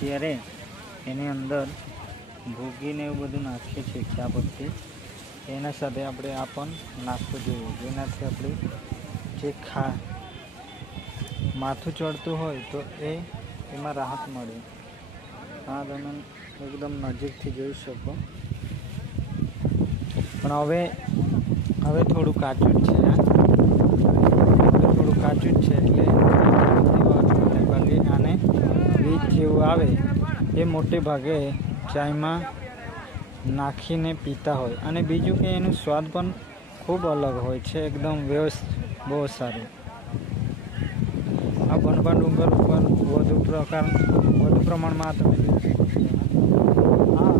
ત્યારે એની અંદર ભૂગીને એવું બધું નાખીએ છીએ ચા પત્તી. એના સાથે આપણે આ પણ નાખવું જોઈએ, જેનાથી આપણે જે માથું ચડતું હોય તો એમાં રાહત મળે. આ તમે એકદમ નજીકથી જોઈ શકો. પણ હવે થોડું કાચું જ છે, થોડું કાચું જ છે એટલે મોટે ભાગે આને બીજ જેવું આવે એ મોટે ભાગે ચાયમાં નાખીને પીતા હોય. અને બીજું કે એનું સ્વાદ પણ ખૂબ અલગ હોય છે, એકદમ બહુ સારું. આ બનવા ડુંગર ઉપર વધુ પ્રમાણમાં તમે આ